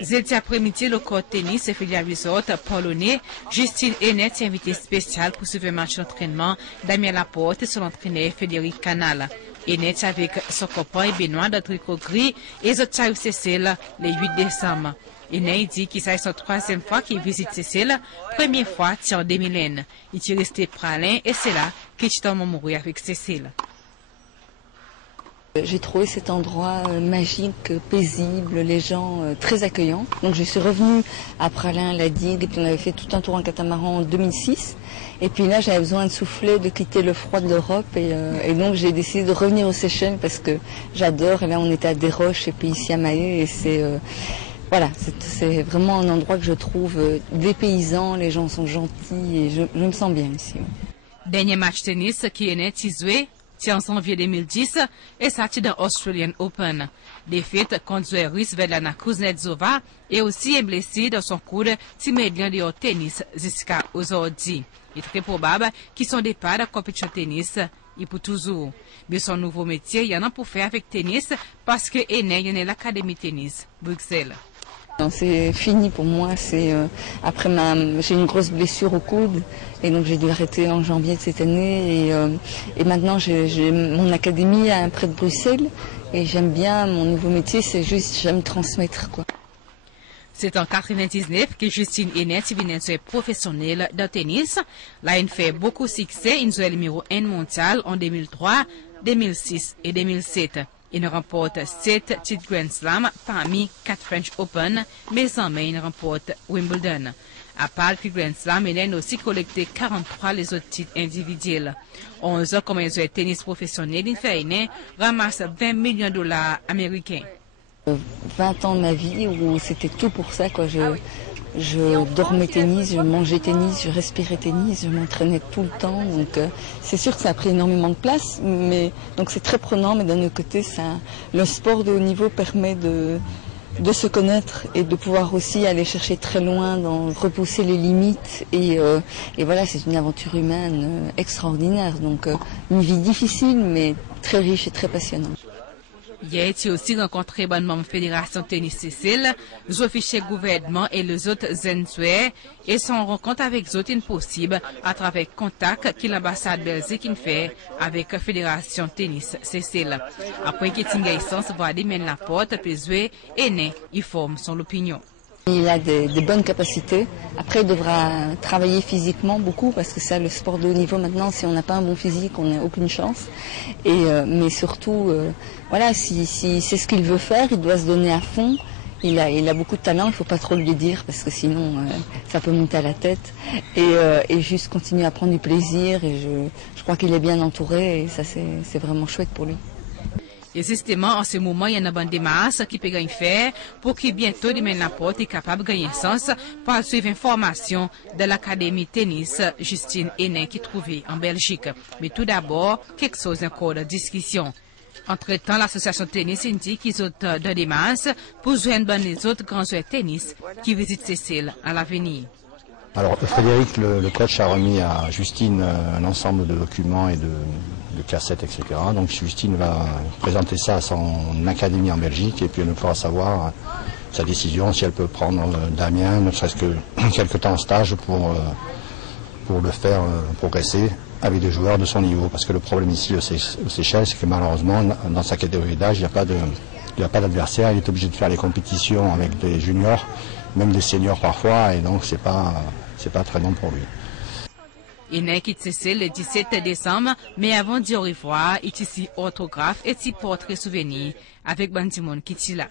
Jeudi après-midi, le court tennis Filia Resort polonais, Justine Henin, invité spécial pour suivre un match d'entraînement Damien Laporte sur l'entraîneur Frédéric Canal. Henin avec son copain Benoît de tricot gris et Zotaï Cécile le 8 décembre. Henin dit qu'il s'agit de sa troisième fois qu'il visite Cécile, première fois c'est en 2001. Il est resté pralin et c'est là qu'il est tombé mourir avec Cécile. J'ai trouvé cet endroit magique, paisible, les gens très accueillants. Donc je suis revenue à Pralin, la digue, et puis on avait fait tout un tour en catamaran en 2006. Et puis là j'avais besoin de souffler, de quitter le froid de l'Europe. Et donc j'ai décidé de revenir aux Seychelles parce que j'adore. Et là on était à Desroches et puis ici à Mahé. Et c'est voilà, c'est vraiment un endroit que je trouve dépaysant. Les gens sont gentils et je me sens bien ici. Dernier match tennis qui est né, Tizoué. En janvier 2010 et sorti dans Australian Open. Défaite contre Zverev Svetlana Kuznetsova et aussi est blessé dans son coude si médian de tennis jusqu'à aujourd'hui. Il est très probable qu'il son départ de la compétition tennis et pour toujours. Mais son nouveau métier, il y en a pour faire avec tennis parce que Henin est l'académie tennis Bruxelles. C'est fini pour moi. Après j'ai une grosse blessure au coude et donc j'ai dû arrêter en janvier de cette année et maintenant j'ai mon académie près de Bruxelles et j'aime bien mon nouveau métier. C'est juste j'aime transmettre quoi. C'est en 1999 que Justine Henin est devenue professionnelle de tennis. Là, elle fait beaucoup de succès. Elle est numéro 1 mondial en 2003, 2006 et 2007. Il remporte 7 titres Grand Slam parmi 4 French Open, mais en mai il remporte Wimbledon. À part le Grand Slam, il a aussi collecté 43 les autres titres individuels. 11 ans comme un joueur de tennis professionnel, il ramasse 20 millions de dollars américains. 20 ans de ma vie où c'était tout pour ça quoi. Je dormais tennis, je mangeais tennis, je respirais tennis, je m'entraînais tout le temps. Donc c'est sûr que ça a pris énormément de place, mais donc c'est très prenant. Mais d'un autre côté, le sport de haut niveau permet de se connaître et de pouvoir aussi aller chercher très loin, repousser les limites. Et voilà, c'est une aventure humaine extraordinaire. Donc une vie difficile, mais très riche et très passionnante. Il a été aussi rencontré le membre de la Fédération Tennis Cécile, les officiers gouvernement et les autres enseignants et son rencontre avec les autres possible à travers le contact que l'ambassade Belgique fait avec la Fédération Tennis Cécile. Après qu'il ait eu sens, Vladimir Laporte, puis Henin, il forme son opinion. Il a des bonnes capacités. Après, il devra travailler physiquement beaucoup parce que ça, le sport de haut niveau maintenant, si on n'a pas un bon physique, on n'a aucune chance. Mais surtout, voilà, si c'est ce qu'il veut faire, il doit se donner à fond. Il a beaucoup de talent, il ne faut pas trop lui dire parce que sinon, ça peut monter à la tête. Et juste continuer à prendre du plaisir. Et je crois qu'il est bien entouré et ça, c'est vraiment chouette pour lui. Et justement, en ce moment, il y a une bonne démarche qui peut gagner faire pour que bientôt, Damien Laporte est capable de gagner sens par suivre une formation de l'Académie tennis Justine Henin qui est trouvée en Belgique. Mais tout d'abord, quelque chose encore de discussion. Entre-temps, l'association tennis indique qu'ils ont de démarches pour joindre les autres grands joueurs de tennis qui visitent Cécile à l'avenir. Alors Frédéric, le coach, a remis à Justine un ensemble de documents et de cassettes, etc. Donc Justine va présenter ça à son académie en Belgique et puis elle nous fera savoir sa décision, si elle peut prendre Damien, ne serait-ce que quelques temps en stage pour le faire progresser avec des joueurs de son niveau. Parce que le problème ici aux Seychelles, c'est que malheureusement, dans sa catégorie d'âge, il n'y a pas d'adversaire, il est obligé de faire les compétitions avec des juniors, même des seniors parfois, et donc c'est pas très bon pour lui. Henin quitte Cécile le 17 décembre, mais avant de dire au revoir, il y a ici autographe et petit portrait souvenir avec Bandimon qui est là.